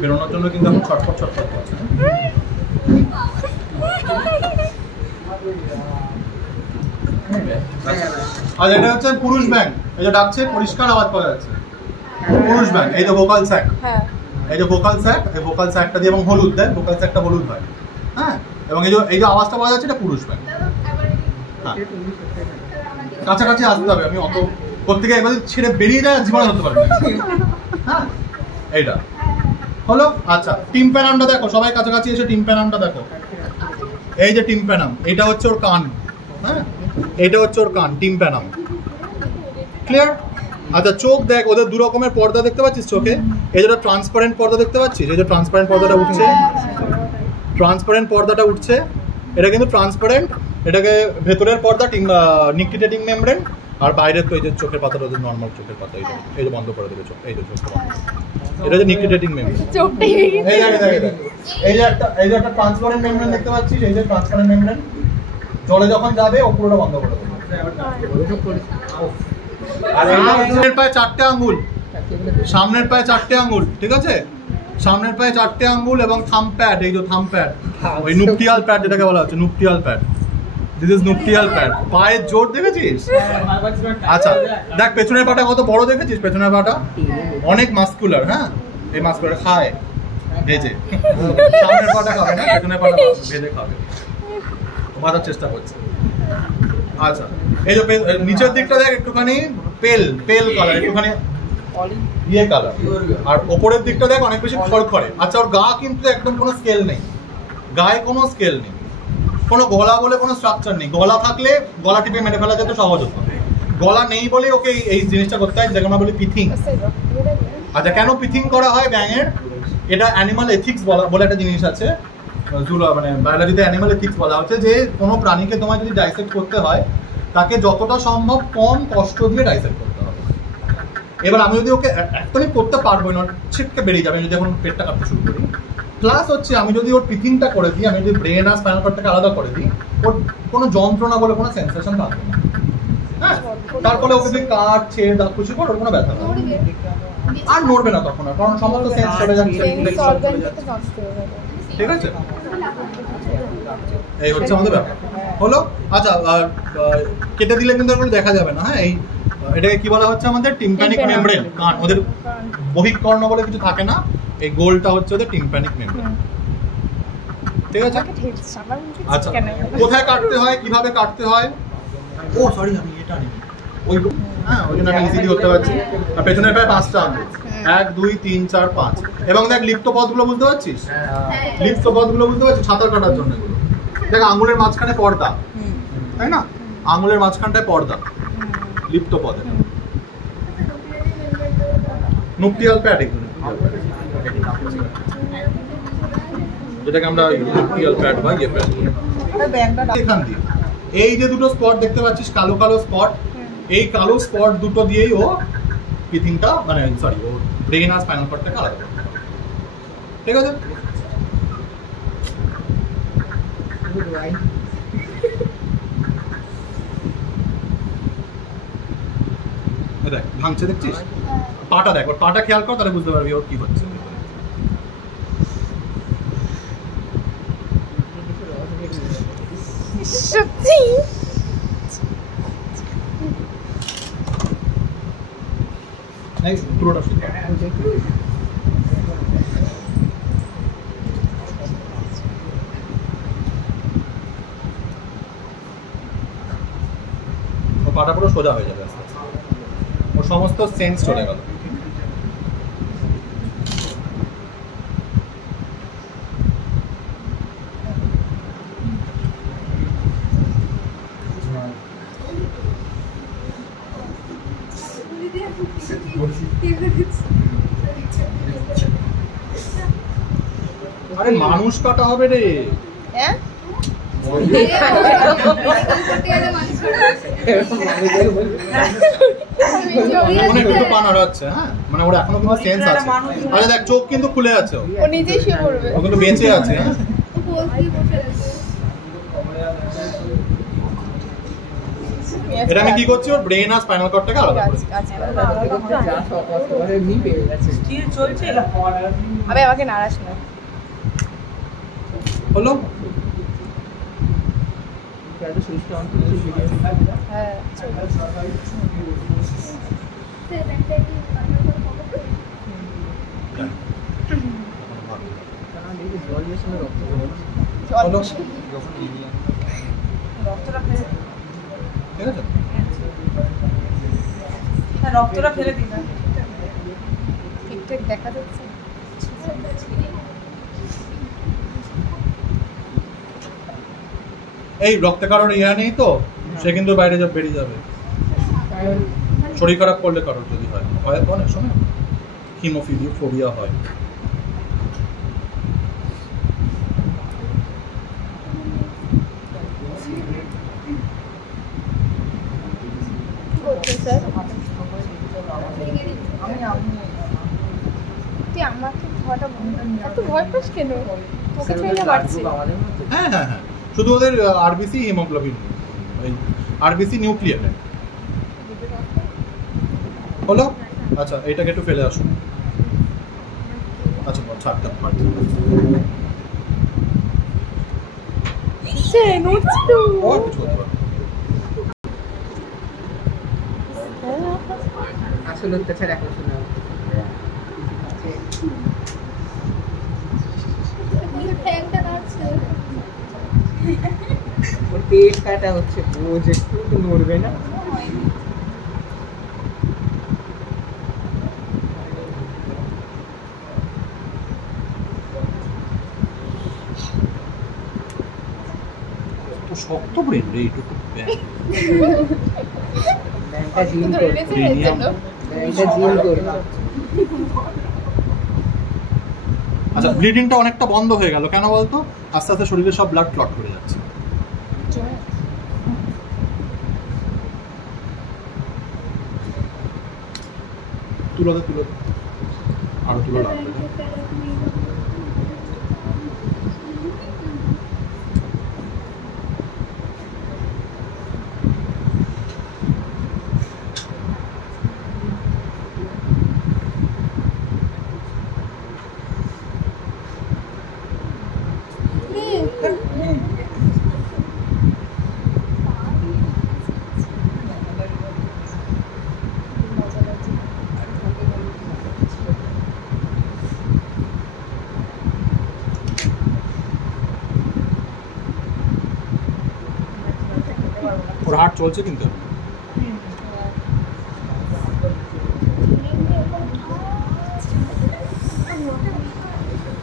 বেরোনোর জন্য কিন্তু এখন ছটফট করছে। আর এটা হচ্ছে পুরুষ ব্যাং, এই যে ডাকছে পরিষ্কার আওয়াজ পাওয়া যাচ্ছে, পুরুষ ব্যাং। এই যে ভোকাল স্যাক, এই যে ভোকাল স্যাক, এই ভোকাল স্যাকটা দিয়ে এবং হলুদ দেয়, ভোকাল স্যাকটা হলুদ হয়, হ্যাঁ। এবং এই যে আওয়াজটা পাওয়া যাচ্ছে এটা পুরুষ ব্যাং। হ্যাঁ, কাছাকাছি আসতে হবে, আমি অত প্রত্যেকে একবার ছেড়ে বেরিয়ে যায় জীবনে ধরতে পারবে। হ্যাঁ, এইটা হলো। আচ্ছা, টিম্প্যানামটা দেখো, সবাই কাছাকাছি এসে টিম্প্যানামটা দেখো। এই যে টিম্প্যানাম, এটা হচ্ছে ওর কান, হ্যাঁ, এটা হচ্ছে ওর কান, টিম্প্যানাম। ক্লিয়ার? আচ্ছা, চোখ দেখ, ওদের দু রকমের পর্দা দেখতে পাচ্ছিস চোখে। এই যেটা ট্রান্সপারেন্ট পর্দা দেখতে পাচ্ছিস, এই যে ট্রান্সপারেন্ট পর্দাটা উঠছে, ট্রান্সপারেন্ট পর্দাটা উঠছে, এটা কিন্তু ট্রান্সপারেন্ট, এটাকে ভেতরের পর্দা নিকটিটেটিং মেমব্রেন, আর বাইরের তো এই যে চোখের পাতাটা ওদের নর্মাল চোখের পাতা, এই যে বন্ধ করে দেবে চোখ, এই যে চোখটা বন্ধ, এটা যে নিকটিটেটিং মেমব্রেন। এই যে একটা ট্রান্সপারেন্ট মেমব্রেন দেখতে পাচ্ছিস, এই যে ট্রান্সপারেন্ট মেমব্রেন, জলে যখন যাবে ও পুরোটা বন্ধ করে দেবে। আর সামনের পায়ে 4টে আঙ্গুল, সামনের পায়ে 4টে আঙ্গুল, ঠিক আছে, সামনের পায়ে 4টে আঙ্গুল এবং থাম্ব প্যাড, এই যে থাম্ব প্যাড, ওই নুপটিয়াল প্যাড যেটাকে বলা হচ্ছে, নুপটিয়াল প্যাড, দিস ইজ নুপটিয়াল প্যাড। পায়ের জোর দেখেছিস? আচ্ছা, দেখ পেছনের পাটা কত বড় দেখেছিস, পেছনের পাটা অনেক মাসকুলার, হ্যাঁ, এই মাসকুলার খায় ভেজে, সামনের পাটা খাবে না, পেছনের পাটা ভেজে খাবে, বাঁধার চেষ্টা করছে। আচ্ছা, এই যে নিচের দিকটা দেখ, একটুখানি পেল কালার, একটুখানি ইয়ে কালার, আর ওপরের দিকটা দেখ অনেক বেশি খড়খড়ে। আচ্ছা, ওর গা কিন্তু একদম কোনো স্কেল নেই, গায়ে কোনো স্কেল নেই, কোনো গলা বলে কোনো স্ট্রাকচার নেই। গলা থাকলে গলা টিপে মেরে ফেলা যেত সহজ হতো, গলা নেই বলে ওকে এই জিনিসটা করতে হয়, যেটা আমরা বলি পিথিং। আচ্ছা, কেন পিথিং করা হয় ব্যাঙের? এটা অ্যানিমাল এথিক্স বলে একটা জিনিস আছে, মানে বায়োলজিতে অ্যানিমাল এথিক্স বলা হচ্ছে যে কোনো প্রাণীকে তোমায় যদি ডাইসেক্ট করতে হয় তাকে যতটা সম্ভব কম কষ্ট দিয়ে ডাইসেক্ট করতে হবে। এবার আমি যদি ওকে একদমই করতে পারবো না, ছিটকে বেরিয়ে যাবে, আমি যদি এখন পেটটা কাটতে শুরু করি। প্লাস হচ্ছে আমি যদি ওর পিথিংটা করে দিই, আমি যদি ব্রেন আর স্পাইনাল কর্ডটাকে আলাদা করে দিই, ওর কোনো যন্ত্রণা বলে কোনো সেন্সেশন থাকবে না, হ্যাঁ। তারপরে ওকে যদি কাটছে দাঁত খুশি করে ওর কোনো ব্যথা থাকবে আর নড়বে না তখন, আর কারণ সমস্ত সেন্স চলে যাচ্ছে, ঠিক আছে। এই হচ্ছে আমাদের ব্যাপার হলো। আচ্ছা, কেটে দিলে কিন্তু এগুলো দেখা যাবে না, হ্যাঁ। এটাকে কি বলা হচ্ছে আমাদের টিম্প্যানিক মেমব্রেন, কান, ওদের বহিঃকর্ণ বলে কিছু থাকে না, এই গোলটা হচ্ছে ওদের টিম্প্যানিক মেমব্রেন, ঠিক আছে। আচ্ছা, কোথায় কাটতে হয়, কিভাবে কাটতে হয়? ও সরি, আমি এটা নিই, ওই, হ্যাঁ, ওই জন্য আমি ইজিলি করতে পারছি। আর পেছনের পায়ে 5টা আঙ্গুল, 1 2 3 4 5, এবং দেখ লিপ্ত পদগুলো বুঝতে পারছিস, লিপ্ত পদগুলো বুঝতে পারছিস, সাঁতার কাটার জন্য এগুলো। দেখ আঙ্গুলের মাঝখানে পর্দা, তাই না, আঙ্গুলের মাঝখানটায় পর্দা, লিপ্ত পদে, নুপটিয়াল প্যাড, যেটাকে আমরা নুপটিয়াল প্যাড বা ইয়ে প্যাড বলি। এখান দিয়ে এই যে দুটো স্পট দেখতে পাচ্ছিস, কালো কালো স্পট, এই কালো স্পট দুটো দিয়েই ও পিথিংটা, মানে সরি, ও ব্রেন আর স্পাইনাল কর্ডটাকে আলাদা করতে হবে, ঠিক আছে। দেখ ভাঙছে, দেখছিস পাটা, দেখ ওর পাটা খেয়াল কর, তাহলে বুঝতে পারবি ওর কি হচ্ছে। সত্যি পুরোটা পাটা পুরো সোজা হয়ে যাবে, ওর সমস্ত সেন্স চলে গেল। আরে মানুষ কাটা হবে রে, হ্যাঁ, মানে ওর এখনো কোনো সেন্স আছে। আরে দেখ চোখ কিন্তু খুলে আছে, ও নিজেই শুয়ে পড়বে, ও কিন্তু বেঁচে আছে, হ্যাঁ। এটা আমি কি করছি, ওর ব্রেন আর স্পাইনাল কর্ডটাকে আলাদা করছি। আবে আমাকে নারাস না হলো হ্যাঁ হলো ঠিক আছে, রক্তটা ফেলে দিই না, ঠিকঠাক দেখা যাচ্ছে। এই রক্তে কারোর ইয়া নেই তো, সে কিন্তু বাইরে বেরিয়ে যাবে শরীর খারাপ করলে, কারোর যদি হয় হয় তো অনেক সময় হিমোফিলিয়া হয়। তুই আমাকে ভয়টা এত ভয় পাস কেন? তোকে ছেড়ে বাড়ছে। হ্যাঁ হ্যাঁ হ্যাঁ, শুধু ওদের আরবিসি হিমোগ্লোবিন, ওই আরবিসি নিউক্লিয়ার হলো। আচ্ছা এইটাকে একটু ফেলে আসুন। আচ্ছা ছাড়তে সে নড়ছে তো। আর কিছু করতে পারবো আসলে অত্যাচার এখন শোনা ওর পেট কাটা হচ্ছে, বোঝ একটু তো নড়বে না। শক্ত ব্রেন রে এইটুকু ব্যাংকটা জিম করবে, ব্যাংকটা জিম করবে। আচ্ছা ব্লিডিংটা অনেকটা বন্ধ হয়ে গেল কেন বলতো? আস্তে আস্তে শরীরে সব ব্লাড ক্লট করে যাচ্ছে। তুলোতে আরো তুলো লাগবে। ওর হার্ট চলছে কিন্তু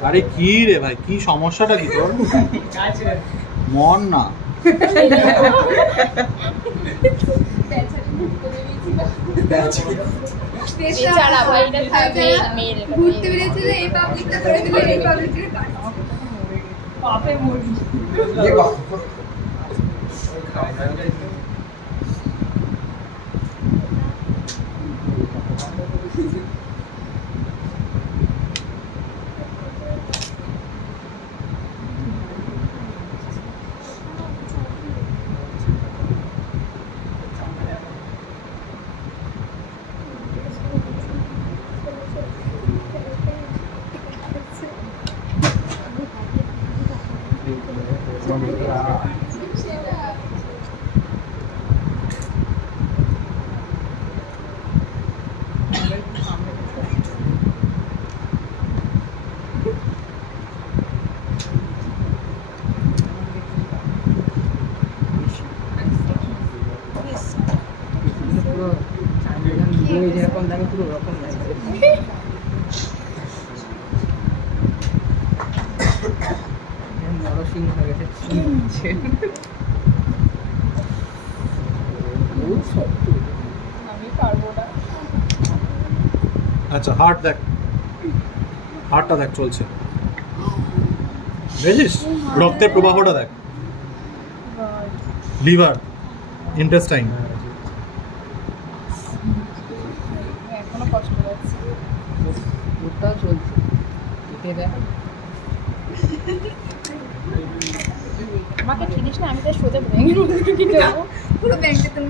আরে কি রে ভাই, কি সমস্যাটা কি তোর? মন না ঘুরতে বেরিয়েছিল এই পাবলিকটা করে দিল, এই পাবলিকের পাপে মরি। যেরকম দামে পুরো রকম লাগছে। নরসিংহ হয়ে গেছে। আমি পারবো না। আচ্ছা হার্ট দেখ, হার্টটা দেখ চলছে, বুঝেছিস? রক্তের প্রবাহটা দেখ, লিভার, ইন্টেস্টাইন। এখনো কষ্ট পাচ্ছি। ওটাও চলছে, দেখে দেখ। আমাকে চিনিস না, আমি তো সোজা ভেঙে কি যাবো। পুরো ব্যাংকে তুমি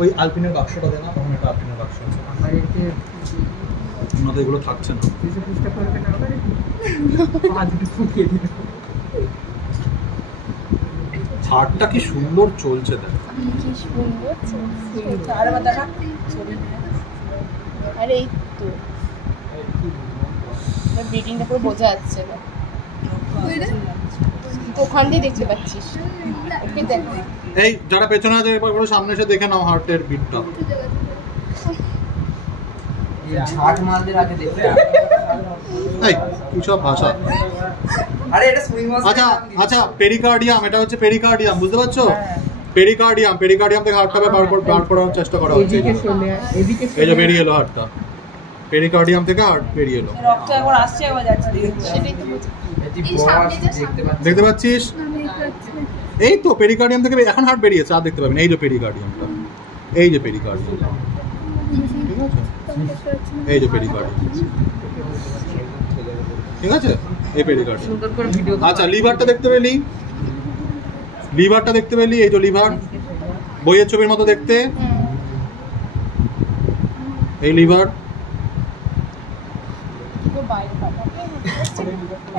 ওই আলপিনের বাক্সটা দেনা, তখন একটা আলপিনের বাক্স আছে আমার এতে ওনাদের এগুলো থাকছে না। কিছু চেষ্টা করবে না আবার আজ একটু ফুটিয়ে দিন। হাটটা কি সুন্দর চলছে দেখ, কি সুন্দর চলছে। আর আমার দেখা আরে এই তো ব্রিডিংটা পুরো বোঝা যাচ্ছে না, তো ওখান দিয়ে দেখতে পাচ্ছিস। ওকে দেখ, এই যারা পেছনে আছে একবার করে সামনে এসে দেখে নাও হার্টের বিটটা। হাট মালদের আগে দেখতে এই কি সব ভাষা। আরে এটা সুইং মাছ। আচ্ছা আচ্ছা, পেরিকার্ডিয়াম, এটা হচ্ছে পেরিকার্ডিয়াম, বুঝতে পারছো? পেরিকার্ডিয়াম, পেরিকার্ডিয়াম থেকে হার্টটাকে বার করার চেষ্টা করা হচ্ছে। এদিকে চলে এদিকে এই যে বেরিয়ে এলো হার্টটা, পেরিকার্ডিয়াম থেকে হার্ট বেরিয়ে এলো। রক্ত একবার আসছে একবার যাচ্ছে। সেটাই তো বলছি। এটি বস দেখতে পাচ্ছি। দেখতে পাচ্ছিস? এই তো পেরিকার্ডিয়াম থেকে এখন হার্ট বেরিয়েছে, আর দেখতে পাবেন। এই যে পেরিকার্ডিয়ামটা, এই যে পেরিকার্ডিয়াম, ঠিক আছে? এই যে পেরিকার্ডিয়াম, ঠিক আছে? এই পেরিকার্ডিয়াম। সুন্দর করে ভিডিও। আচ্ছা, লিভারটা দেখতে পেলি? লিভারটা দেখতে পেলি? এই যে লিভার, বইয়ের ছবির মতো দেখতে। এই লিভার বাইরে পাঠাবে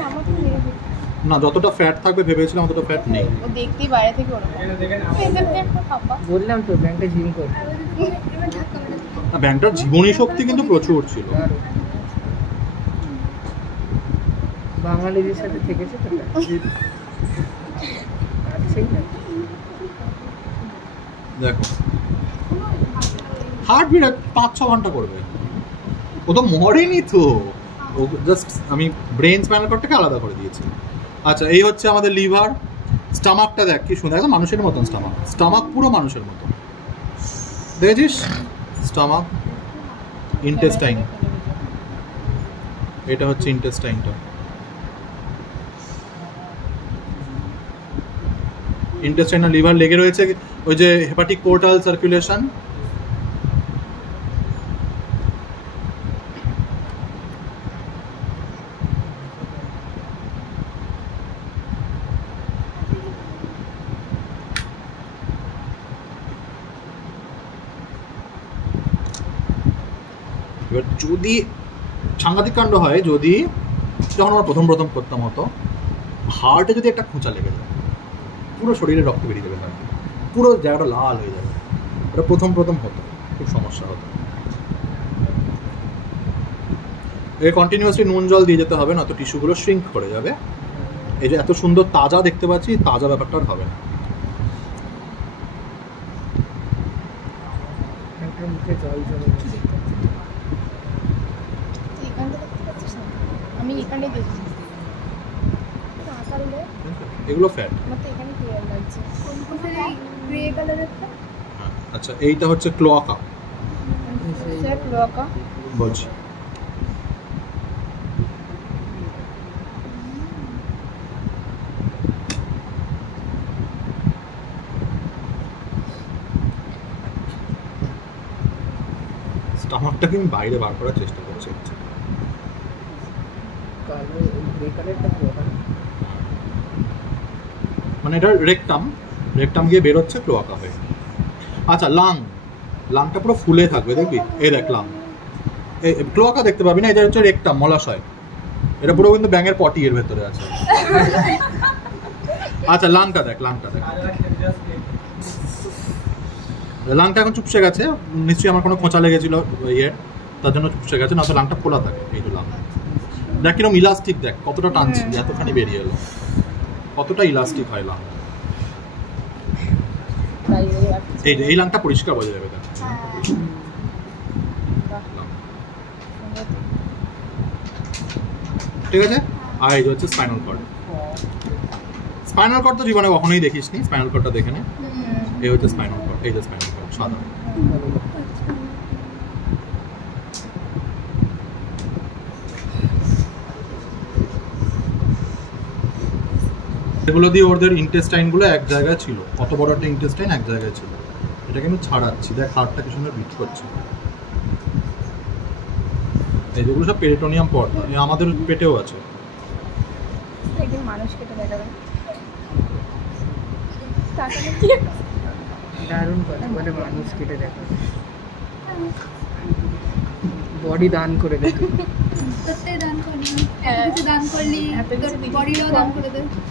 আমাকে মেরে দিবে। না, যতটা ফ্যাট থাকবে ভেবেছিলাম অতটা ফ্যাট নেই। ও দেখতেই বাইরে থেকে ওরকম একটা খাপা। বললাম তো ব্যাংকটা জিম করে। না, ব্যাংকটার জীবনী শক্তি কিন্তু প্রচুর ছিল। বাঙালিদের সাথে থেকেছে তো দেখো হার্ট বিট 5-6 ঘন্টা করবে। ও তো মরেনি তো, ও জাস্ট আমি ব্রেন স্পাইনাল কর্ডটাকে আলাদা করে দিয়েছি। আচ্ছা, এই হচ্ছে আমাদের লিভার। স্টামাকটা দেখ কি সুন্দর, একদম মানুষের মতন স্টামাক। স্টামাক পুরো মানুষের মতন, দেখেছিস? স্টামাক, ইন্টেস্টাইন, এটা হচ্ছে ইন্টেস্টাইনটা। ইন্টেস্টাইন আর লিভার লেগে রয়েছে ওই যে হেপাটিক পোর্টাল সার্কুলেশন। এবার যদি সাংঘাতিক কাণ্ড হয়, যদি যখন আমরা প্রথম করতাম হতো, হার্টে যদি একটা খোঁচা লেগে যায়, পুরো শরীরে রক্ত বেরিয়ে যাবে, পুরো জায়গাটা লাল হয়ে যাবে। এটা প্রথম হতো, খুব সমস্যা হতো। এর কন্টিনিউয়াসলি নুন জল দিয়ে যেতে হবে, নয়তো টিস্যুগুলো শ্রিঙ্ক করে যাবে। এই যে এত সুন্দর তাজা দেখতে পাচ্ছি, তাজা ব্যাপারটা আর হবে না। মুখে জল জলে আমি এখানে দেখছি এগুলো ফ্যাট। আমার তো এখানে ক্লিয়ার লাগছে। কোন গ্রে কালারেরটা? আচ্ছা, এইটা হচ্ছে ক্লোয়াকা স্যার ক্লোয়াকা বলছি। স্টামাকটাকে আমি বাইরে বার করার চেষ্টা করছি। মানে এটা রেকটাম গিয়ে বেরোচ্ছে ক্লোয়াকা হয়ে। আচ্ছা, লাংটা পুরো ফুলে থাকবে, দেখবি? এই দেখ লাং, এই ক্লোয়াকা দেখতে পাবি না, এটা হচ্ছে রেকটাম, মলাশয়। এটা পুরো কিন্তু ব্যাঙের পটি এর ভেতরে আছে। আচ্ছা, লাংটা দেখ। লাংটা এখন চুপসে গেছে, নিশ্চয়ই আমার কোনো খোঁচা লেগেছিল তার জন্য চুপসে গেছে, না তো লাংটা খোলা থাকে। এই যে লাং দেখ কিরকম ইলাস্টিক, দেখ কতটা টানছি, এতখানি বেরিয়ে এলো, কতটা ইলাস্টিক হয় লাং। এই লাংটা পরিষ্কার বোঝা যাবে, দেখ। ঠিক আছে। আর এই যে হচ্ছে স্পাইনাল কর্ড। স্পাইনাল কর্ড তো জীবনে কখনোই দেখিসনি, স্পাইনাল কর্ডটা দেখে নে। এই হচ্ছে স্পাইনাল কর্ড, এই যে স্পাইনাল কর্ড সাদা। এগুলো দিয়ে ওদের ইন্টেস্টাইনগুলো এক জায়গায় ছিল, কত বড় একটা ইন্টেস্টাইন এক জায়গায় ছিল। এটাকে আমি ছাড়াচ্ছি, দেখ হার্টটা কি সুন্দর বিট করছে। এই যেগুলো সব পেরিটোনিয়াম পর্দা, আমাদের পেটেও আছে। একদিন মানুষ কেটে দেখাবেন। তাকালে কি দারুণ কথা বলে মানুষ কেটে দেখো, বডি দান করে দেখো।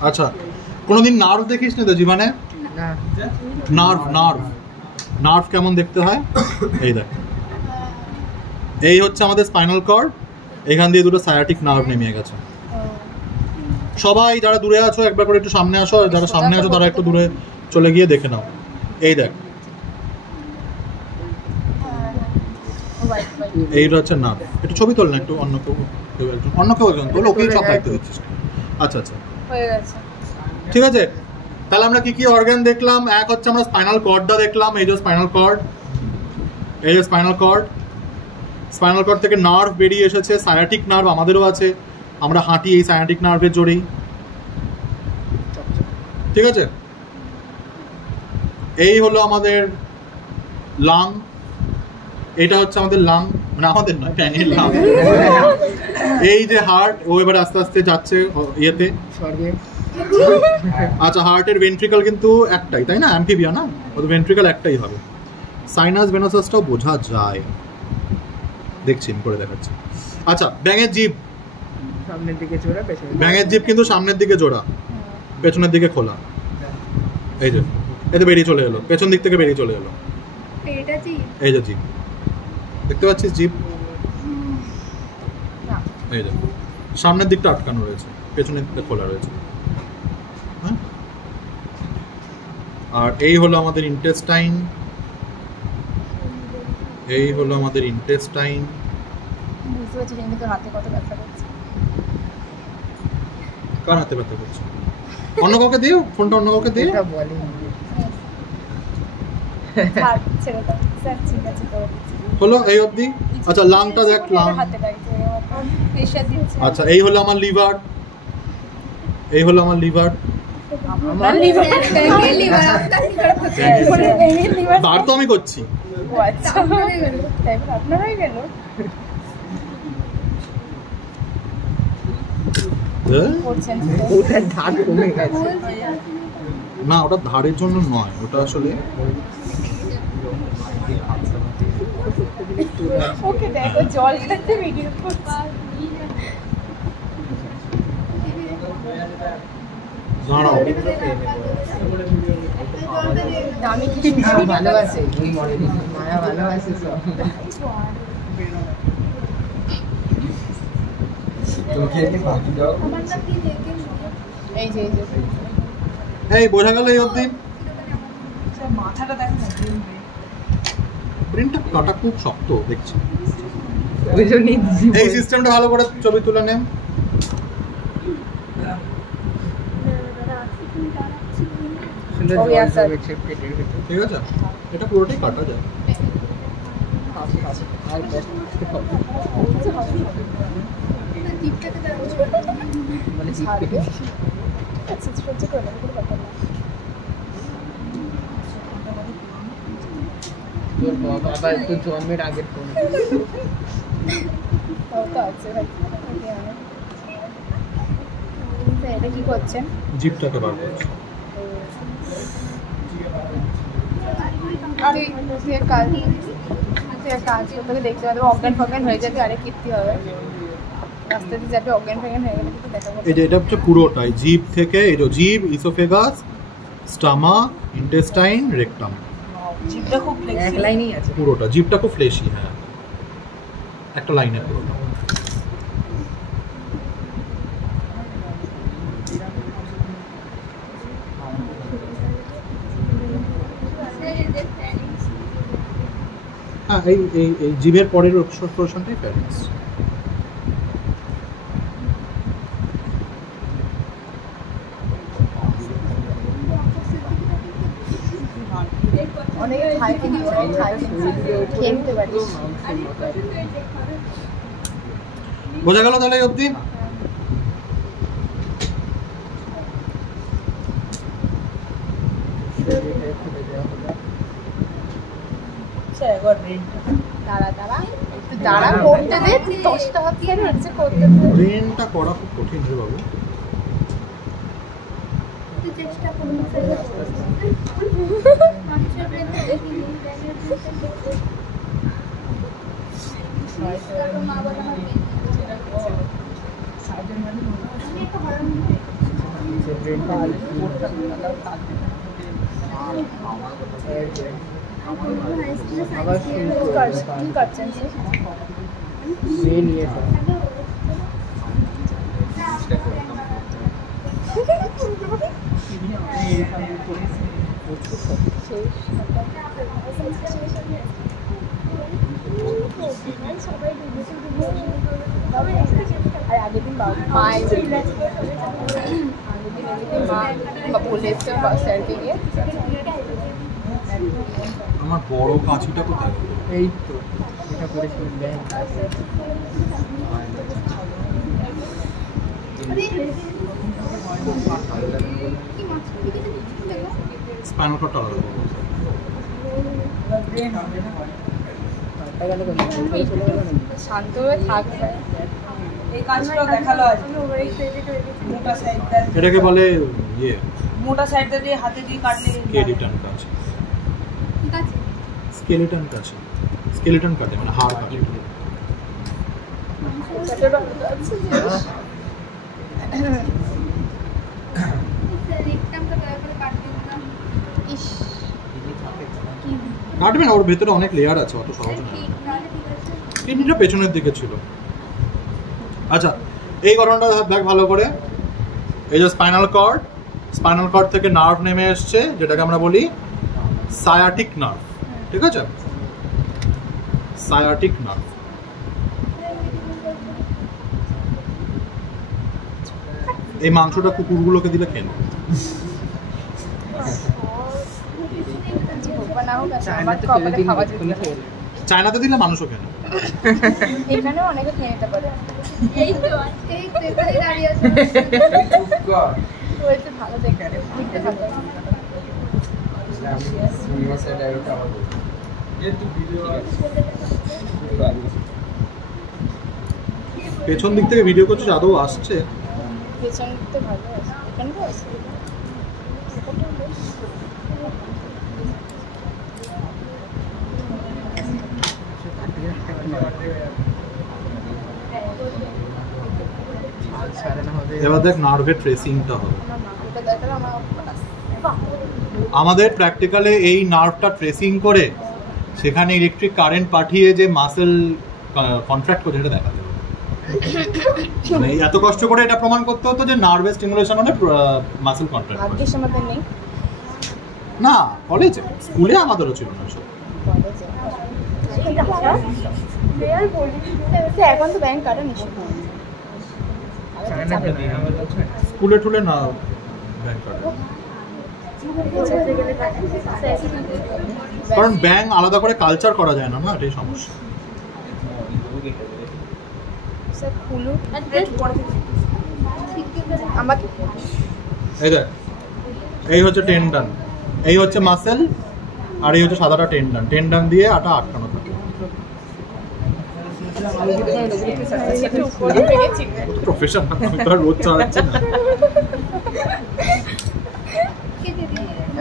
আচ্ছা, কোনোদিন নার্ভ দেখিস না তো জীবনে? না। নার্ভ নার্ভ নার্ভ কেমন দেখতে হয়? এই দেখ, এই হচ্ছে আমাদের স্পাইনাল কর্ড, এখান দিয়ে দুটো সায়াটিক নার্ভ নেমে গেছে। সবাই যারা দূরে আছো একবার করে একটু সামনে আসো, যারা সামনে আছো তারা একটু দূরে চলে গিয়ে দেখে নাও। এই দেখ, এইটা হচ্ছে নার্ভ। একটু ছবি তোল না, একটু অন্য কেউ একজন তোল, ওকেই সব দায়িত্ব দিচ্ছিস। আচ্ছা আচ্ছা, হয়ে গেছে, ঠিক আছে। তাহলে আমরা কি কি অর্গান দেখলাম? এক হচ্ছে আমরা স্পাইনাল কর্ডটা দেখলাম, এই যে স্পাইনাল কর্ড, এই যে স্পাইনাল কর্ড। স্পাইনাল কর্ড থেকে নার্ভ বেরিয়ে এসেছে, সায়াটিক নার্ভ আমাদেরও আছে, আমরা হাঁটি এই সায়াটিক নার্ভের জোরেই, ঠিক আছে। এই হলো আমাদের লাং, এটা হচ্ছে আমাদের লাং, মানে আমাদের নয়, প্যানির লাং। এই যে হার্ট, ও এবার আস্তে আস্তে যাচ্ছে ইয়েতে, স্বর্গে। আচ্ছা, হার্টের ভেন্ট্রিকল কিন্তু একটাই, তাই না? অ্যাম্ফিবিয়া না, ওদের ভেন্ট্রিকল একটাই হবে। সাইনাস ভেনাসাসটাও বোঝা যায়, দেখছি আমি করে দেখাচ্ছি। আচ্ছা, ব্যাঙের জিভ, সামনের দিকে জোড়া, পেছনে। ব্যাঙের জিভ কিন্তু সামনের দিকে জোড়া, পেছনের দিকে খোলা। এই যে এতে বেরিয়ে চলে এলো, পেছন দিক থেকে বেরিয়ে চলে এলো, এই যে জিভ দেখতে পাচ্ছিস, জিভ এই যে সামনের দিকটা আটকানো রয়েছে, পেছনের দিকটা খোলা রয়েছে। হ্যাঁ, আর এই হলো আমাদের ইন্টেস্টাইন, এই হলো আমাদের ইন্টেস্টাইন। বুঝতে পারছি কিন্তু তোর হাতে কত ব্যথা করছে। কার হাতে ব্যথা করছে? অন্য কাউকে দিও ফোনটা, অন্য কাউকে দিও। এটা বলি হাত ছেড়ে দাও স্যার, ঠিক আছে করে দিচ্ছি। হলো এই অবধি। আচ্ছা, লাংটা দেখ, লাং। হাতে লাগছে, প্রেসার দিচ্ছে। আচ্ছা, এই হলো আমার লিভার, এই হলো আমার লিভার। আমার লিভার, লিভার বার তো আমি করছি। ও আচ্ছা, তাই আপনার হয়ে গেল। করছেন ওটার ধার কমে গেছে। না, ওটা ধারের জন্য নয়, ওটা আসলে ওকে দেখো জল খেতে ভিডিও করছে। দাঁড়াও, দামি কিছু ভালোবাসে, মায়া ভালোবাসে সব। এই যে এই বোঝা গেল এই অবধি। মাথাটা দেখো না, ব্রেনটা কাটা খুব শক্ত দেখছি। ওই জন্যই এই সিস্টেমটা ভালো করে ছবি তুলে নেন। সুন্দর ছবি জল আসা। রয়েছে পেটের ভিতরে। ঠিক আছে, এটা পুরোটাই কাটা যায়। আর কষ্ট হবে। মানে জিভ কেটে দিছি। আচ্ছা সহ্য করে নেব, কোনো ব্যাপার না। তোর বাবা একটু জন্মের আগের ফোন। তাও তো আছে ভাই, এটা কি করছেন? জিভটাকে বার করছি। তুই এক কাজ তোকে দেখতে পাবো, অজ্ঞান ফজ্ঞান হয়ে যাবে, আরে কীর্তি হবে, রাস্তাতে যাবে, অজ্ঞান ফজ্ঞান হয়ে গেলে কিন্তু দেখা এই যে এটা হচ্ছে পুরোটাই জিভ থেকে, এই যে জিভ, ইসোফেগাস, স্টামাক, ইন্টেস্টাইন, রেকটাম, জিভটা খুব এক লাইনেই আছে। পুরোটা জিভটা খুব ফ্লেশি। হ্যাঁ, একটা লাইনে পুরোটা। হ্যাঁ, এই এই এই জিভের পরের পোর্শনটাই ফ্যারিংস। অনেক খাই কিন্তু খেলতে পারিস। বোঝা গেল তাহলে অবধি? দাঁড়া করতে দে, 10 টাকা দিয়ে করতে দে। ব্রেনটা করা খুব কঠিন রে বাবু। চেষ্টা করুন কি করছেন আর আগের দিন মায়ের মা বলে এসছে স্যারকে গিয়ে আমার বড় কাঁচিটা কোথায়? এই তো এটা করেছিলাম ব্যাংক স্পাইনাল কর্ড আলাদা করবো। শান্ত হয়ে থাকবে। এই কাজটা দেখালো আজকে মোটা সাইডটা এটাকে বলে ইয়ে মোটা সাইডটা দিয়ে হাতে দিয়ে কাটলে স্কেলিটন কাজ। ঠিক আছে স্কেলিটন কাজ, স্কেলিটন কাটে মানে হাড় কাটে। রেকটামটা দয়া করে কাটবেন না ইস কাটবে না, ওর ভেতরে অনেক লেয়ার আছে, অত সহজ না। ঠিক তাহলে ঠিক আছে কিডনিটা পেছনের দিকে ছিল। আচ্ছা, এই গঠনটা দেখ ভালো করে। এই যে স্পাইনাল কর্ড, স্পাইনাল কর্ড থেকে নার্ভ নেমে এসছে, যেটাকে আমরা বলি সায়াটিক নার্ভ। ঠিক আছে, সায়াটিক নার্ভ। এই মাংসটা কুকুরগুলোকে দিলে খেয়ে নেবে। না হোক আমার কপালে খাওয়া যেতে চায়নাতে দিলে মানুষও খেয়ে নেবে। এখানেও অনেকে খেয়ে নিতে পারে। এই তো এখানে দাঁড়িয়ে আছে বলতে ভালো দেখতে দেখতে ভালো লাগে। পেছন দিক থেকে ভিডিও করছিস, আদৌ আসছে? পেছন দিকতে ভালো আছে, এখানে তো আছে। এবার দেখ নার্ভের ট্রেসিংটা হবে। আমার মা ওটা দেখালে আমার আমাদের প্র্যাকটিক্যালে এই নার্ভটা ট্রেসিং করে সেখানে ইলেকট্রিক কারেন্ট পাঠিয়ে যে মাসেল কন্ট্রাক্ট করে এটা দেখাতে হবে। মানে এত কষ্ট করে এটা প্রমাণ করতে হতো যে নার্ভের স্টিমুলেশন হলে মাসেল কন্ট্রাক্ট করে। ভাগ্যিস আমাদের নেই না, কলেজে, স্কুলে আমাদেরও ছিল না সব। এখন তো ব্যাংক কার্ডে নিষেধ। স্কুলে টুলে না ব্যাংক কার্ডে, কারণ ব্যাংক আলাদা করে কালচার করা যায় না, না এটাই সমস্যা। স্যার খুলুন আমাকে। এই দেখ, এই হচ্ছে টেন্ডন, এই হচ্ছে মাসেল, আর এই হচ্ছে সাদাটা টেন্ডন। টেন্ডন দিয়ে আটা আটকানো থাকে। প্রফেশন রোজ চালাচ্ছে না।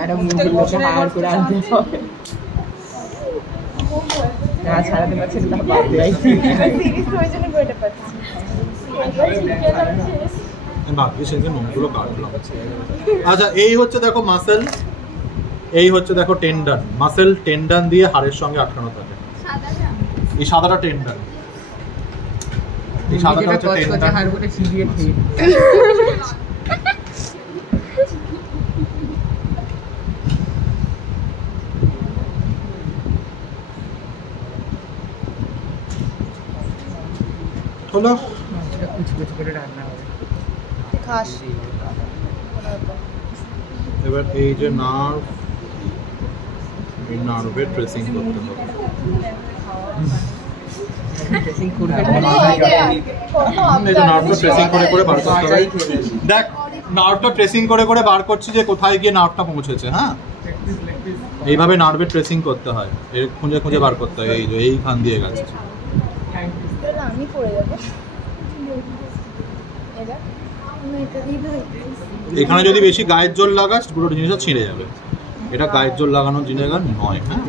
একটা মুভির লোকে হায়ার করে আনতে হবে না, ছাড়াতে পারছি না, বাদ দেয়। ভাগ্যিস এই যে নোংগুলো কাটলাম। আচ্ছা, এই হচ্ছে দেখো মাসেল, এই হচ্ছে দেখো টেন্ডন। মাসেল টেন্ডন দিয়ে হাড়ের সঙ্গে আটকানো থাকে। এই সাদাটা টেন্ডন, এই সাদাটা হচ্ছে টেন্ডন। হায়ার করে চিবিয়ে খেয়ে হলো। কুচি কুচি করে রান্না হবে। খাস এবার এই যে নার্ভ, এই নার্ভের ট্রেসিং করতে হবে। ড্রেসিং করবে এই যে নার্ভটা ট্রেসিং করে করে বার করতে হবে। দেখ, নার্ভটা ট্রেসিং করে করে বার করছি যে কোথায় গিয়ে নার্ভটা পৌঁছেছে। হ্যাঁ, এইভাবে নার্ভের ট্রেসিং করতে হয়, এর খুঁজে খুঁজে বার করতে হয়। এই যে এইখান দিয়ে গেছে। আমি পড়ে যাবো। এবার এখানে যদি বেশি গায়ের জোর লাগাস পুরো জিনিসটা ছিঁড়ে যাবে। এটা গায়ের জোর লাগানোর জিনিস নয়। হ্যাঁ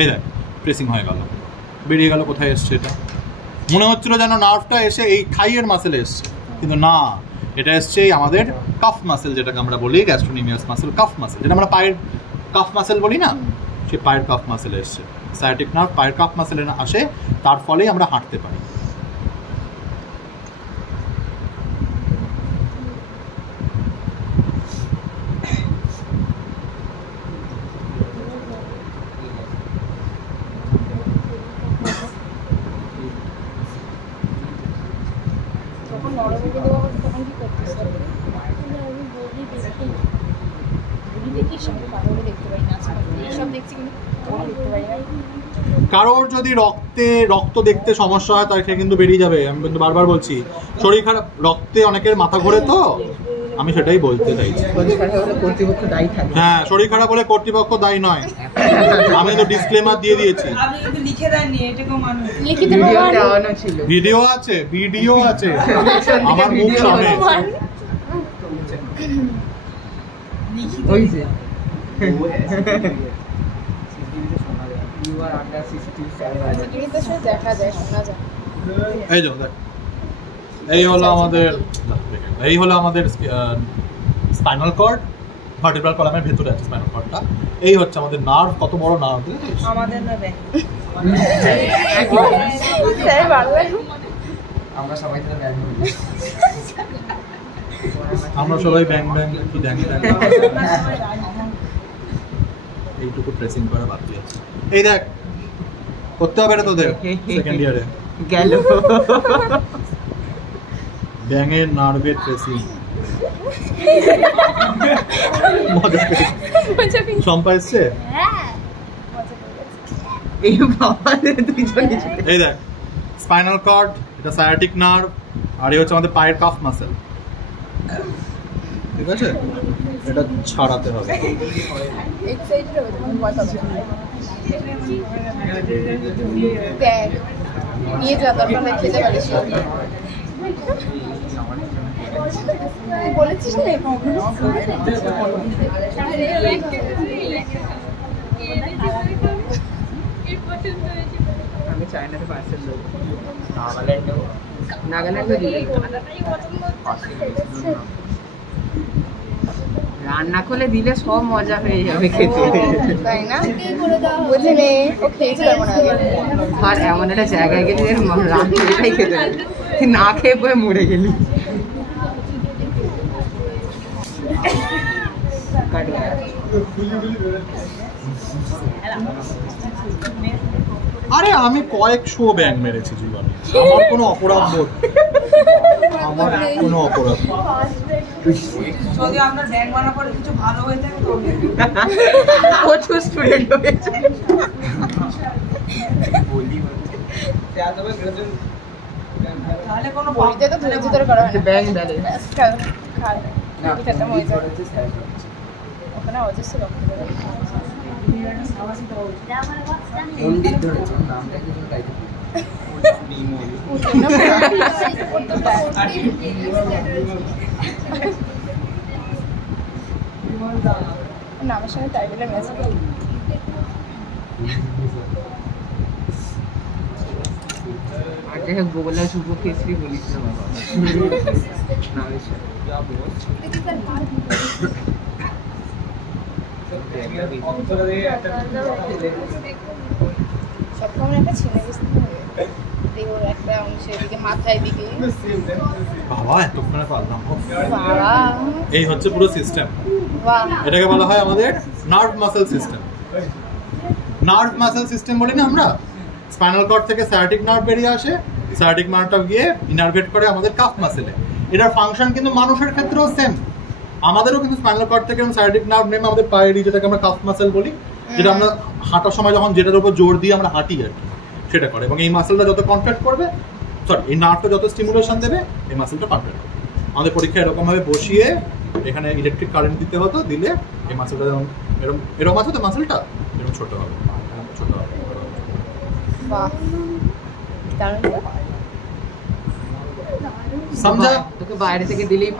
এই দেখ প্রেসিং হয়ে গেল, বেরিয়ে গেল। কোথায় এসছে এটা? মনে হচ্ছিল যেন নার্ভটা এসে এই থাইয়ের মাসেলে এসছে, কিন্তু না, এটা এসছে আমাদের কাফ মাসেল, যেটাকে আমরা বলি গ্যাস্ট্রোনিমিয়াস মাসেল, কাফ মাসেল, যেটা আমরা পায়ের কাফ মাসেল বলি না, সে পায়ের কাফ মাসেলে এসছে। সায়াটিক নার্ভ পায়ের কাফ মাসেলে আসে, তার ফলেই আমরা হাঁটতে পারি। কারোর যদি রক্ত দেখতে সমস্যা হয় তাকে কিন্তু বেরিয়ে যাবে। আমি কিন্তু বারবার বলছি, শরীর খারাপ, রক্তে অনেকের মাথা ঘোরে, তো আমি সেটাই বলতে চাইছি। হ্যাঁ, শরীর খারাপ হলে কর্তৃপক্ষ দায়ী নয়, আমি তো ডিসক্লেমার দিয়ে দিয়েছি। ভিডিও আছে আমার মুখ সামনে। এই হলো আমাদের স্পাইনাল কর্ড, ভার্টেব্রাল কলামের ভেতরে আছে স্পাইনাল কর্ডটা। এই হচ্ছে আমাদের নার্ভ। কত বড় নার্ভ আমাদের, না আমরা সবাই ব্যাং ব্যাং কি ব্যাং ব্যাং। এইটুকু প্রেসিং করা বাকি আছে। এই দেখ, করতে হবে না তোদের সেকেন্ড ইয়ারে গেল ব্যাঙের নার্ভের প্রেসিং। সম্পা এসছে। এই দেখ, স্পাইনাল কর্ড, এটা সায়াটিক নার্ভ, আর এই হচ্ছে আমাদের পায়ের কাফ মাসেল। ঠিক আছে, এটা ছাড়াতে হবে। নিয়ে যা, দরকার খেতে পারিস। বলেছিস না আমি চাইনাতে পার্সেল দেবো, নাগাল্যান্ডও রান্না করে দিলে সব মজা হয়ে যাবে খেতে, তাই না? বুঝলি ও খেয়েছিল মনে হয়। আর এমন একটা জায়গায় গেলি রান্নাটাই খেতে না খেয়ে পরে মরে গেলি। আরে আমি কয়েকশো ব্যাং মেরেছি জীবনে, আমার কোনো অপরাধ বোধ, আমার কোনো অপরাধ। যদি আমরা ব্যাং বানা করে কিছু ভালো হয়ে থাকে তো প্রচুর স্টুডেন্ট হয়েছে। তাহলে কোনো বইতে তো ধরে ধরে করা হয় না, ব্যাং ডালে খাল খেতে মজা ওখানে অজস্র রক্ত বের হয়। পণ্ডিত ধরেছে নামটা কি তুমি গাইতে নামের সঙ্গে টাইটেলের ম্যাচ আগে গুগলের শুভ কেসরি বলিস না বাবা নামের সঙ্গে সবসময় একটা ছেলে বুঝতে হবে, দেহর একটা অংশের দিকে মাথায় দিকে। বাবা এতক্ষণে পারলাম। বাবা এই হচ্ছে পুরো সিস্টেম। এটাকে বলা হয় আমাদের nerve muscle system. Nerve muscle system বলি না আমরা। স্পাইনাল কর্ড থেকে সায়াটিক নার্ভ বেরিয়ে আসে, সায়াটিক নার্ভটা গিয়ে ইনারভেট করে আমাদের কাফ মাসেলে। এটার ফাংশন কিন্তু মানুষের ক্ষেত্রেও সেম। আমাদেরও কিন্তু স্পাইনাল কর্ড থেকে সায়াটিক নার্ভ নেমে আমাদের পায়ের, যেটাকে আমরা কাফ মাসেল বলি, যেটা আমরা হাঁটার সময় যখন যেটার উপর জোর দিয়ে আমরা হাঁটি আর কি, সেটা করে। এবং এই মাসেলটা যত কন্ট্রাক্ট করবে, সরি এই নার্ভটা যত স্টিমুলেশন দেবে, এই মাসেলটা কন্ট্রাক্ট করবে। আমাদের পরীক্ষায় এরকমভাবে বসিয়ে এখানে ইলেকট্রিক কারেন্ট দিতে হতো, দিলে এই মাসেলটা যেমন এরকম আছে তো মাসেলটা এরকম ছোটো হবে, ছোটো হবে। বাহ দারুণ তো। समझा তোকে বাইরে থেকে দিলেই